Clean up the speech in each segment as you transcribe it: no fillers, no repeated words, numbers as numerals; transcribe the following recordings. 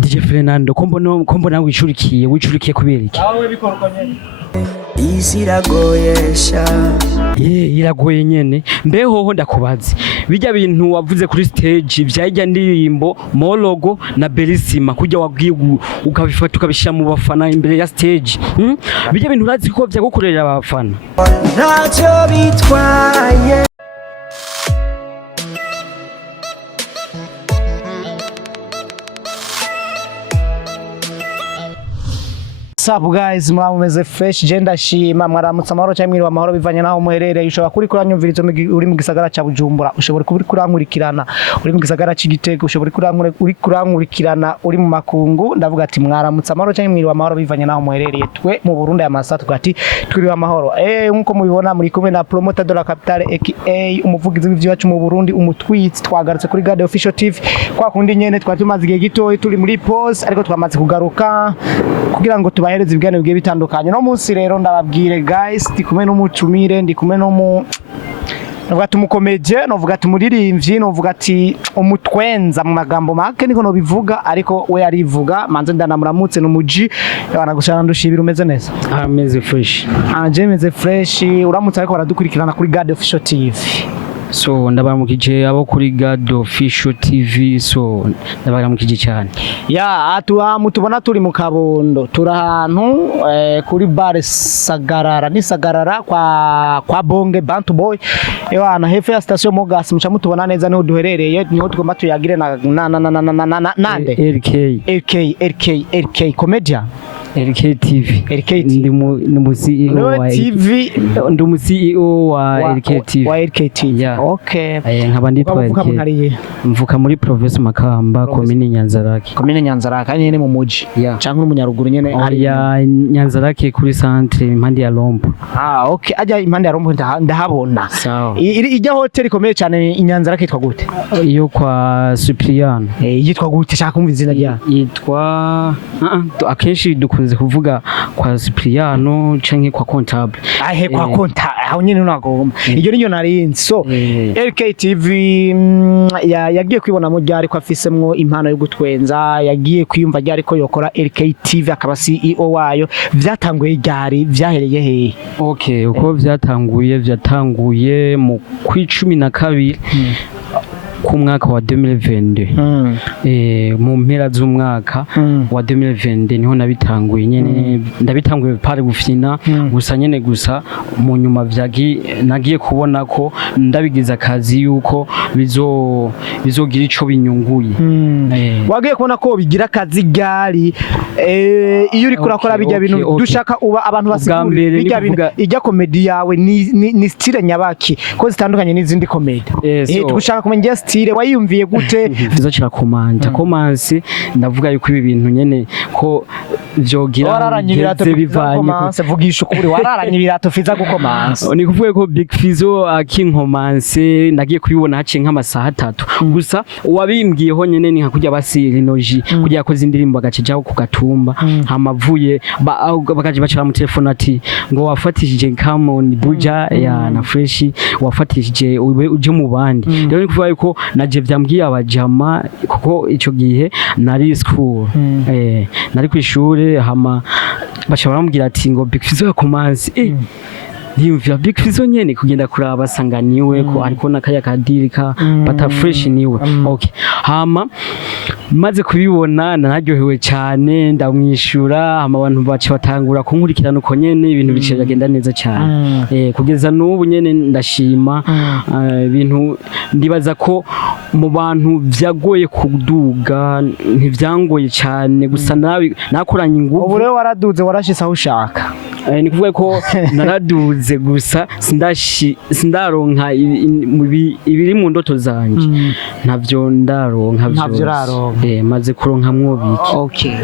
DJ Fernando kombona wicurikiye kubera iki awe bikorwa nyene isiragoyesha iragoye nyene mbeho ndakubaze bijya bintu wavuze kuri stage byajya ndirimbo Mologo na Berisima kujya wabwiye ukabifata ukabishira mu bafana imbere ya stage bijya bintu urazi ko byagukorera abafana ntacyo bitwaye. Sup guys, mumeze fresh genda shima mwaramutse amahoro cyangwa mwiriwe amahoro bivanye naho muherereye. Ushobora kuri kuranyumvirizo uri mu gisagara ca Bujumbura, ushobora kuri kurankurikirana uri mu gisagara c'Igitego, ushobora kuri kurankurikirana uri mu makungu. Ndavuga ati mwaramutse amahoro cyangwa mwiriwe amahoro bivanye naho muherereye. Twe mu Burundi amasa twati twiriwe amahoro. Nkuko mubibona muri kumwe na promoter de la capitale aka umuvugizi w'ivyacu mu Burundi umutwitsi. Twagarutse kuri Kadie official TV kwa kundi nyene twatumaze igihe gito turi muri pause ariko twamaze kugaruka kugira ngo tubahereze ibiganiro bigiye bitandukanye. No munsi rero ndababwire guys, ndi kumwe n'umucumire, ndi kumwe no novuga ati umukomeje, novuga ati umuririmbyi, novuga ati umutwenza mu magambo make niko no bivuga, ariko we arivuga. Manze ndanamuramutse n'umuji bana gushana ndushibira. Umeze neza? ameze fresh je meze fresh. Uramutse ariko baradukurikirana kuri Kadie official TV. So ndabaramukije abo kuri Kadie official TV, so ndabaramukije cyane. Mutubona turi mu Kabondo, turi ahantu kuri bar Sagarara, ni Sagarara kwa Bonge Bantu Boy. Ana hefe ya station Mogas, muca mutubona neza niho duherereye, niho tugomba tuyagire nande LK comedian LK TV. Ndi mu CEO wa TV, ndi mu CEO wa LK TV. Wa LK TV. Okay. Nkaba nditwa LK. Mvuka muri province Makamba, commune Nyanzarake. Commune Nyanzarake nyene mu muji. Cyangwa umunyaruguru nyene ari ya Nyanzarake kuri centre impande ya Lombo. Okay. Ajya impande ya Lombo ndahabona. Ijya hotel ikomeye cyane Nyanzarake yitwa gute? Iyo kwa Cyprian. Yitwa gute? Shaka kumva izina rya. Yitwa akenshi dukunze kuvuga kwa Cypriano canke kwa comptable. Kwa comptable aho nyene unagomba. Iyo niyo narinzi. So LK TV yagiye kwibona mu ryari ko afisemwo impano yo gutwenza, yagiye kwiyumva ryari ko yokora LK TV akaba CEO wayo. Vyatanguye ryari, vyahereye hehe? Okay, uko vyatanguye mu 12 ku mwaka wa 2022 mu mpera z'umwaka wa 2022 niho nabitanguye nyene. Ndabitanguye pare gufina gusa nyene, gusa mu nyuma nagiye kubona ko ndabigiza akazi yuko bizogira ico binyunguye. Wagiye kubona ko bigira akazi gari iyo uri kurakora bijya bintu dushaka uba abantu basigura bijya bintu. Ijya comedy yawe ni style nyabaki ko zitandukanye n'izindi comedy. Tugushaka kumenya style wayumviye gute? Bizacira komanse ndavuga yuko ibi bintu nyene ko vyogira bivanye vugisha ukuri wararanye ibirato fiza gukomanse. Ni kuvuga ko Big Fizo akinkomanse nagiye kubibona haciye nk'amasaha 3 gusa wabimbwiyeho nyene ni hakujya basirinoji kujya yakoze indirimbo agacijaho ku gatumba hamavuye bakaje bacara mu telefone ati ngo wafatishije Camon Buja ya na Fresh wafatishije uje mu bandi. Rero ni kuvuga yuko naje vyambwiye abajama kuko ico gihe nari school nari kw'ishure hama bacha baramubwira ati ngo Big Fizo yakomanse Yumvira Big Fizo nyene kugenda kuraba sanganiwe ko ariko nakaya kadirika bata Fresh niwe. Okay, hama maze kubibona nararyohewe cyane ndamwishura, hama abantu bace batangura kunkurikirana uko nyene ibintu bice byagenda neza cyane. Kugeza n'ubu nyene ndashima ibintu. Ndibaza ko mu bantu vyagoye kuduga ntivyangoye cyane, gusa nakoranye ingufu. Ubu rero waraduze warashisa aho ushaka. Ni kuvuga ko naraduze gusa sindaronka ibiri mu ndoto zanje, ntavyo ndaronka vyose. Maze kuronka mwobiki. Okay.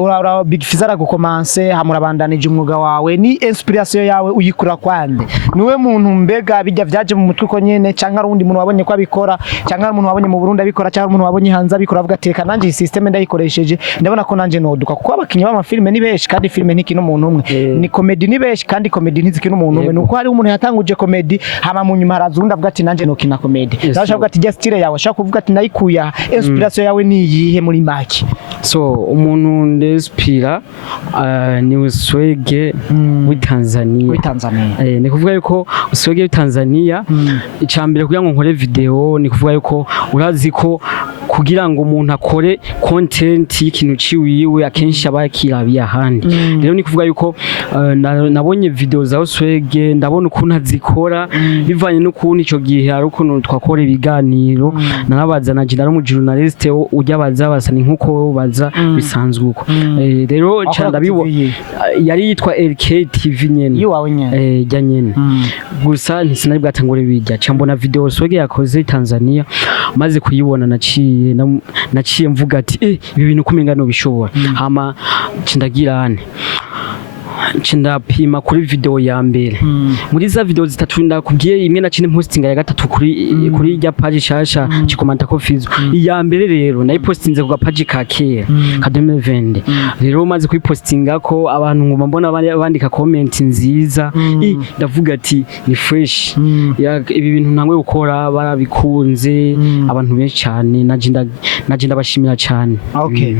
Ura Big Fizo aragukomanse hamurabandanije umwuga wawe, ni inspiration yawe uyikura kwande? Niwe muntu mbega bijya vyaje mu mutwe ko nyene canka rundi muntu wabonye ko abikora, canka umuntu wabonye mu Burundi abikora, canka umuntu wabonye hanze abikora avuga teka nanje iyi system ndayikoresheje ndabona ko nanje noduka, kuko abakinyi b'amafilme ni benshi kandi filme ntikino umuntu umwe. ni comedy ni beshi kandi comedy ntizikina umuntu umwe nuko hari umuntu yatanguje comedy hama mu nyuma haraza undi avuga ati nanje no kina comedy ndashaka kuvuga ati just style yawe shaka kuvuga ati nayikuya inspiration yawe ni yihe muri make so umuntu ndespira ni Uswege w'Tanzania ni kuvuga yuko Uswege w'Tanzania icambere kugira ngo nkore video ni kuvuga yuko urazi ko kugira ngo umuntu akore content y'ikintu ciwiwe akenshi abakirabiye ahandi rero ni kuvuga yuko nabonye video za Uswege ndabona ukuntu azikora bivanye n'ukuntu ico gihe ari ukuntu twakora ibiganiro narabazana je mu journalist ujya baza basani nkuko baza bisanzwe uko rero candabibo yari yitwa LK TV nyene yiwawe nyene jya nyene gusa ntisinari bwatangure bijya cambona video Uswege yakoze Tanzania maze kuyibona naciye mvuga ati ibi bintu kumenga no bishobora hama cindagirane pima kuri video ya mbere muri za video zitatu ndakubwiye imwe nacine postinga ya gatatu kuri ya page shasha cikomanta ko Fizo iya mbere rero nayi postinze ku page ka kera ka 2020 rero maze kuyipostinga ko abantu ngoma mbona bandika comment nziza ndavuga ati ni fresh ibi bintu ntangwe gukora barabikunze abantu benshi cyane naje ndabashimira cyane okay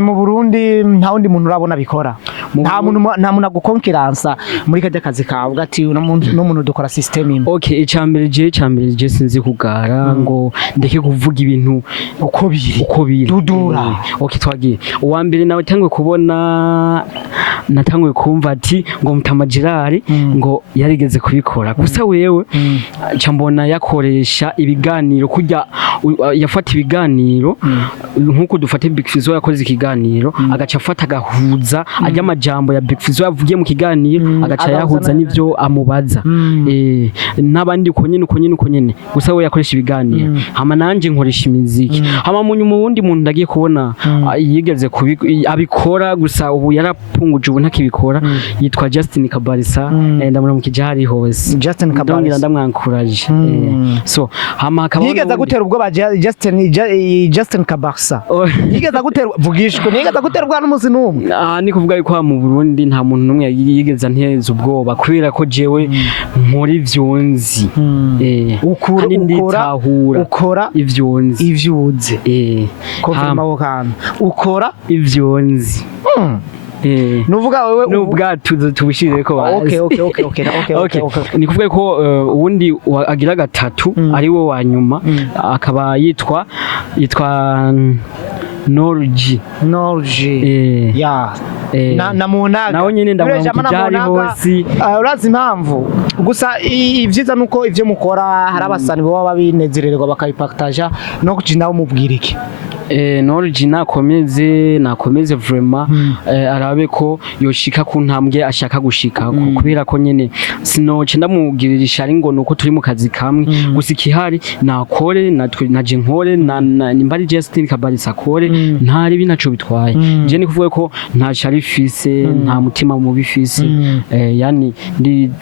mu Burundi nta wundi muntu urabona bikora nta muntu gukonkiransa muri kajya kazi kawe ati no muntu dukora system imwe okay icambere je sinzi kugara ngo ndeke kuvuga ibintu uko biri dudura okay twagiye uwa mbere nawe tangwe kubona natangwe kumva ati ngo Mutama Gerard ngo yarigeze kubikora gusa wewe cambona yakoresha ibiganiro kujya yafata ibiganiro nkuko dufate Big Fizzo yakoze ikiganiro agaca afata gahuza ajya amajambo ya Big Fizzo yavugiye mu kiganiro agaca yahuza n'ivyo amubaza n'abandi uko nyene gusa we yakoresha ibiganiro hama nanje nkoresha imiziki hama mu nyuma wundi muntu ndagiye kubona yigeze abikora gusa ubu yarapunguje ubu ntakibikora yitwa Justin Kabarisa ndamura mu kijari hose Justin Kabarisa ndamwankuraje so hama akaba yigeze gutera ubwo ba Justin Kabarisa yigeze gutera vugishwe yigeze guterwa n'umuzi numwe ni kuvuga yuko mu Burundi nta muntu numwe yigeze nteza ubwoba kubera ko jewe muri vyonzi ukora ivyuze confirma wo kana ukora ivyonzi nuvuga wewe n'ubwatuzo tubushirire ko okay ni kuvuga ko uwundi agira gatatu ari we wa nyuma akaba yitwa Norji na munaga naho nyine ndamwamujari hose urazi impamvu gusa ivyiza nuko ivyo mukora hari abasani baba babinezererwa bakabipaktaja no kujina umubwira iki Norji nakomeze vraiment arabe ko yoshika ku ntambwe ashaka gushika kubera ko nyene sinoce ndamugirira ishari ngo nuko turi mu kazi kamwe gusa ikihari nakore naje nkore nimbari Justin Kabarisa akore ntari binaco bitwaye je ni kuvuga ko nta sharifise nta mutima mubi fise yani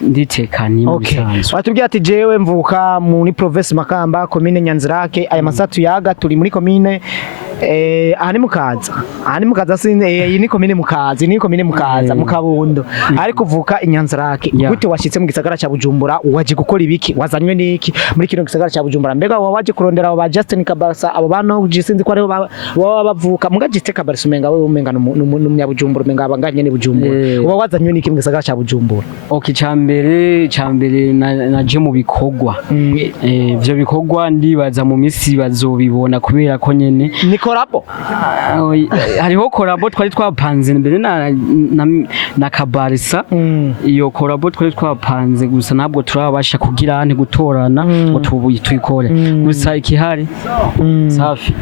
nditekanye mu bisanzwe watubwiye ati jewe mvuka muri province Makamba commune Nyanzirake aya masatu yaga turi muri commune aha ni mukaza iyi ni komine mukaza mu Kabondo ariko uvuka Inyanzirake gute washitse mu gisagara ca Bujumbura waje gukora ibiki wazanywe niki muri kino gisagara ca Bujumbura mbega waje kurondera abo ba Justin Kabarisa abo bano gisinzi ko ari bo bavuka mugajite Kabarisa umenga wewe umenga n'umunyabujumbura umenga abanganye ni Bujumbura uba wazanywe niki mu gisagara ca Bujumbura okay cambere naje mu bikogwa ivyo bikogwa ndibaza mu misi bazobibona kubera ko nyene korabo hariho korabo twari twapanze mbere na Kabarisa iyo korabo twari twapanze gusa ntabwo turabasha kugira ane gutorana ngo tuyikore gusa ikihari safi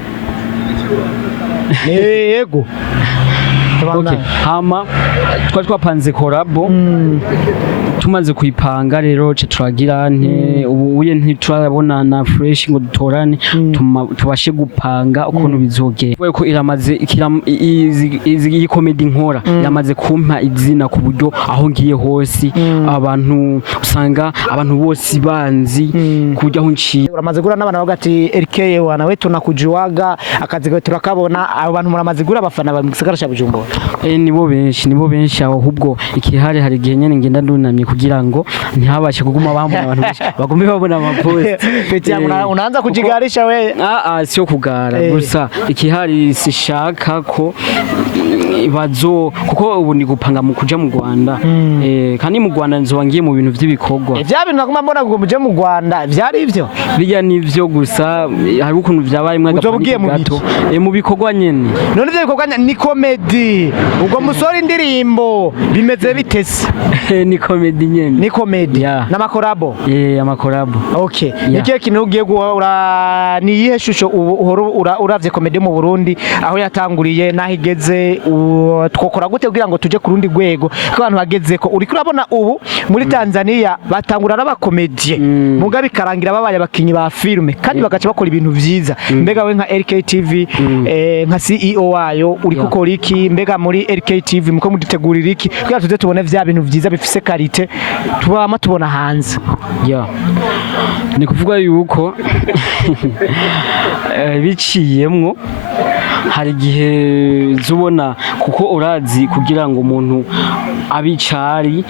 yego okay hama twari twapanze korabo tumaze kuyipanga rero ce turagira nte ubuye ntiturabona na fresh ngo dutorane tubashe gupanga ukuntu bizogeye ko iramaze iyi comedy nkora iramaze kumpa izina ku buryo aho ngiye hose abantu usanga abantu bose banzi kujya aho nciye uramaze gura n'abana bagati LK wana we tunakujuwaga akazi turakabona abantu muramaze gura abafana ba mu gisagara cya Bujumbura nibo benshi ahubwo ikihari hari igihe nyene ngenda ndunamye kugira ngo ntihabashe kuguma bambona abantu benshi bagume babona amapost Peti unaanza kujigarisha we sio kugara gusa ikihari sishaka ko kuko ubu ni gupanga mu kuja mu Rwanda kandi mu Rwanda nzobangiye mu bintu vy'ibikorwa vya bintu naguma mbona ngo muje mu Rwanda vyari ivyo bijya nivyo gusa hari ukuntu vyabaye mwe gato mu bikorwa nyene none ivyo bikorwa ni comedy ubwo musore indirimbo bimeze bitese ni comedy nyene ni comedy n'amakorabo amakorabo okay nikiye kintu ugiye guhora ni yihe shusho uravye comedy mu Burundi aho yatanguriye naho igeze twokora gute kugira ngo tuje ku rundi rwego ko abantu bageze ko uri kurabona ubu muri Tanzania batangura n'abakomedie muga bikarangira babaye abakinyi ba filme kandi bagaca bakora ibintu vyiza mbega we nka LKTV nka CEO wayo uri gukora iki mbega muri LKTV muko mudutegurira iki kugira tuze tubone vya bintu vyiza bifise karite tubona hanze ni kuvuga yuko biciyemwo hari igihe zubona kuko urazi kugira ngo umuntu abicari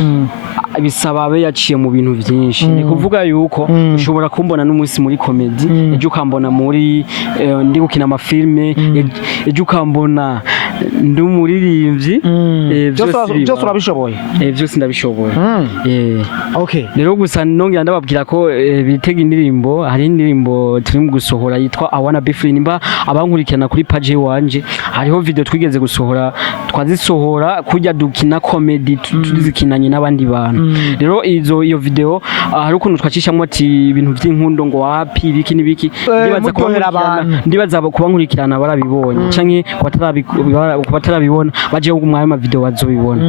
bisaba abe yaciye mu bintu byinshi ni kuvuga yuko ushobora kumbona n'umunsi muri comedy ejo ukambona muri ndi gukina amafilme ejo ukambona ndi umuririmbyi byose urabishoboye byose ndabishoboye okay rero gusa nongera ndababwira ko bitega indirimbo hari indirimbo turi mu gusohora yitwa I wanna be free nimba abankurikirana kuri page wanje hariho video twigeze gusohora twazisohora kujya dukina comedy tuzikinanye n'abandi bantu rero iyo video hari ukuntu twacishamo ati ibintu by'inkundo ngo wapi biki nibiki ndibaza kubankurikirana barabibonye canke batarabibona baje kumwa ama video bazobibona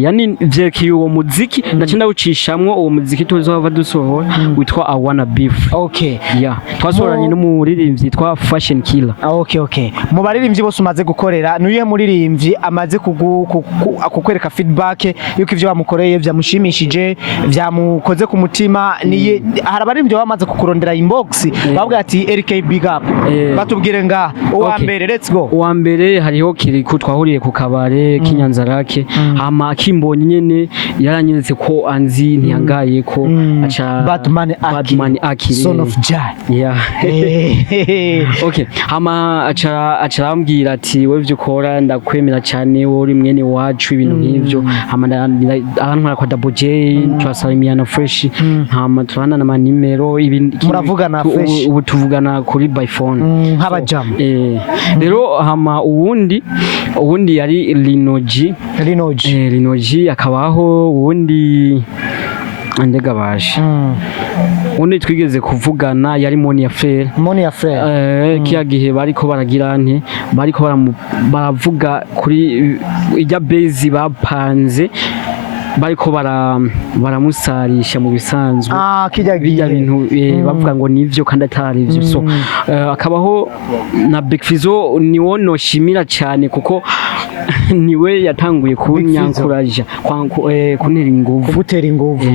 yani vyekiye uwo muziki ndace ndawucishamwo uwo muziki tuzova dusohora witwa I wanna be free okay twasohoranye n'umuririmbyi yitwa Fashion Killer okay mu baririmbyi bose umaze gukorera nuye muririmbyi amaze kukwereka feedback yuko ivyo bamukoreye vyamushimishije vyamukoze ku mutima niye hari abaririmbyi bamaze kukurondera inbox bavuga ati LK big up batubwire nga uwa mbere let's go uwa mbere hariho Kiriku twahuriye ku kabare k'Inyanzarake hama kimbonye nyene yaranyeretse ko anzi ntiyangaye ko aca Batman Aki son of Jai okay hama aca arambwira ati wewe ivyo ukora ndakwemera cyane uri mwene wacu ibintu nk'ivyo hama arantwara kwa Double J twasalimiana fresh hama turana na manimero muravugana fresh ubu tuvugana kuri by phone nk'abajam rero hama uwundi yari Linoji akabaho uwundi andegabaje undi twigeze kuvugana yari Moni Affaire kiya gihe bariko baragira nte bariko baravuga kuri ijya base bapanze bariko baramusarisha mu bisanzwe bijya bintu bavuga ngo nivyo kandi atari ivyo so akabaho na Big Fizzo niwo noshimira cyane kuko niwe yatanguye kunyankuraja kuntera inguvu kugutera inguvu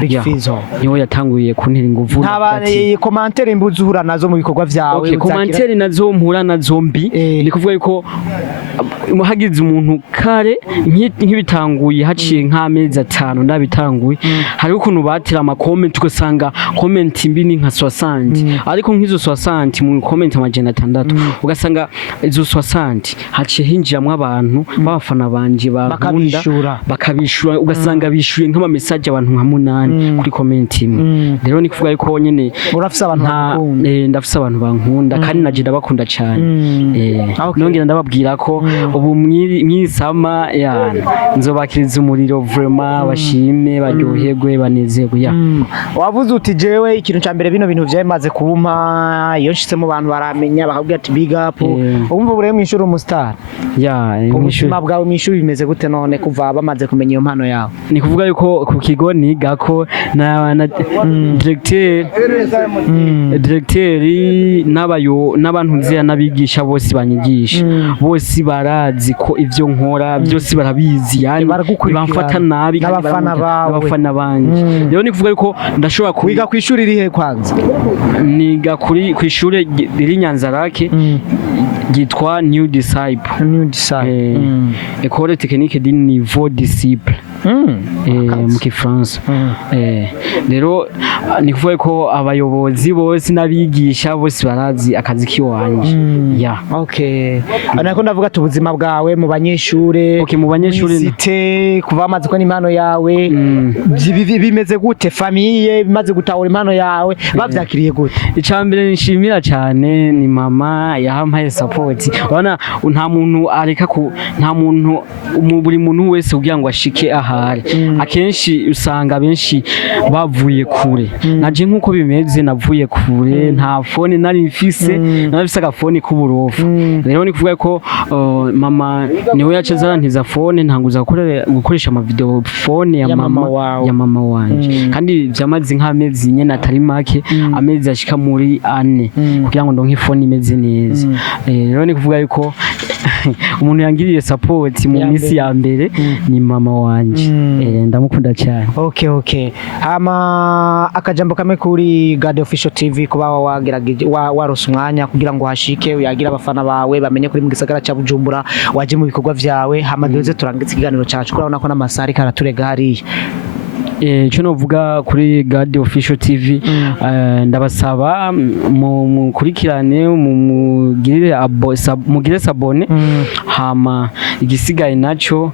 Big Fizzo niwe yatanguye kuntera inguvu ntaba commentaire imbuzi uhura nazo mu bikorwa vyawe okay commentaire nazo mpura nazo mbi ni kuvuga yuko hagize umuntu kare nk'ibitanguye haciye nk'amezi 5 ndabitanguye hari ukuntu batira ama comment ugasanga comment mbi ni nka 60 ariko nk'izo 60 mu comment amajana 6 ugasanga izo 60 haciye hinjiramwe abantu bafana banje bakabishura ugasanga bishuye nk'ama message abantu nka 8 kuri comment imwe rero ni kuvuga yuko nyene urafise abantu ndafise abantu bankunda kandi naje ndabakunda cyane nongera ndababwira ko ubu mwisama nzobakiriza umuriro vraiment bashime baryoherwe banezerwe wavuze uti jewe ikintu ca mbere bino bintu vyamaze kumpa iyo nshitse mu bantu baramenya bakabwira ati big up umva bure mwishura umustar ubuzima bwawe mwishuri bimeze gute none kuva bamaze kumenya iyo mpano yawe ni kuvuga yuko ku kigo niga ko na directeur n'abantu nzira nabigisha bose banyigisha bose barazi ko ivyo nkora byose barabizi yani bamfata nabi n'abafana banje rero ni kuvuga yuko ndashobora kwiga kwishuri rihe kwanza niga kuri kwishuri riri Nyanzarake Gitwa New Disciple. New Disciple. École technique du niveau disciple. Mu Kifaransa. Rero ni kuvuga ko abayobozi bose n'abigisha bose barazi akazi kiwanje. Okay. Anako ndavuga tubuzima bwawe mu banyeshure. Okay, mu banyeshure site kuva amaze ko impano yawe bimeze gute famille bimaze gutahura impano yawe bavyakiriye gute? Icambere nishimira cyane ni mama yampaye support. Urabona nta muntu areka ku nta muntu buri muntu wese kugira ngo ashike ahari. Akenshi usanga benshi bavuye kure. Naje nkuko bimeze navuye kure nta phone nari mfise nafise agafone k'uburofu. Rero ni kuvuga ko mama niwe yacize arantiza phone ntanguza gukoresha ama video phone ya mama wanje. Kandi byamaze nk'amezi nyene atari make amezi ashika muri 4 kugira ngo ndonke phone imeze neza. Rero ni kuvuga yuko umuntu yangiriye support mu minsi ya mbere ni mama wanje. Ndamukunda cyane. Okay. Akajambo kamwe kuri God Official TV kuba wagerageje warose umwanya kugira ngo hashike uyagira abafana bawe bamenye kuri mu gisagara ca Bujumbura waje mu bikorwa vyawe hamadoze turangitse ikiganiro cyacu kurabona ko n'amasari karaturega hariya. Cyo novuga kuri God Official TV ndabasaba mukurikirane mugire sabone hama igisigaye naco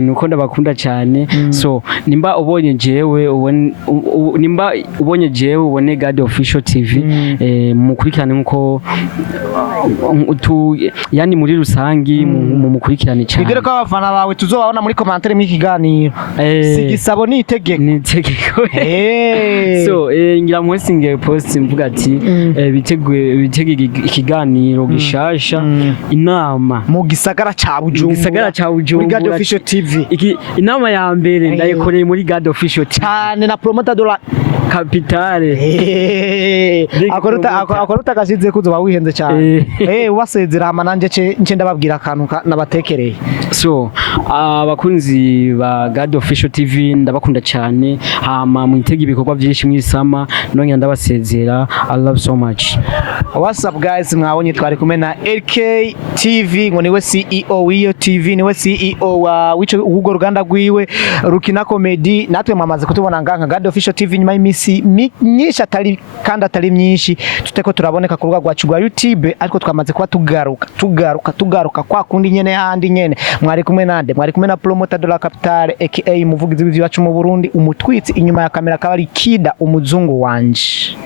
nuko ndabakunda cyane. So nimba ubonye jewe ubone God Official TV mukurikirane nkuko yani muri rusangi mukurikirane cyane. Bigere ko abafana bawe tuzobabona muri commentaire mu kiganiro. Sigisabo ni itegeko. So ngira mwesinge post mvuga ati bitege ikiganiro gishasha inama mu gisagara ca Bujumbura. Muri God Official TV. Inama ya mbere ndayikoreye muri God Official TV. Cyane na promoter de la capitale. Akoruta gashize kuzoba wihenze cyane. Wasezera hama nanje nce ndababwira akantu nabatekereye. So abakunzi ba God Official TV ndabakunda cyane hama mwitege ibikorwa byinshi mwisama none ndabasezera. I love so much. What's up guys, mwabonye twari kumwe na LK TV ngo niwe CEO w'iyo TV, niwe CEO wa wico ugo ruganda rwiwe Rukina Comedy. Natwe mwamaze kutubona nganga God Official TV nyuma y'imisi myinshi atari myinshi tuteko turaboneka ku rubuga rwacu rwa YouTube, ariko twamaze kuba tugaruka kwa kundi nyene handi nyene. Mwari kumwe nande? Mwari kumwe na promoter de la capitale aka muvugizi w'iwacu mu Burundi, umutwitsi inyuma ya kamera kabari Kida umuzungu wanje.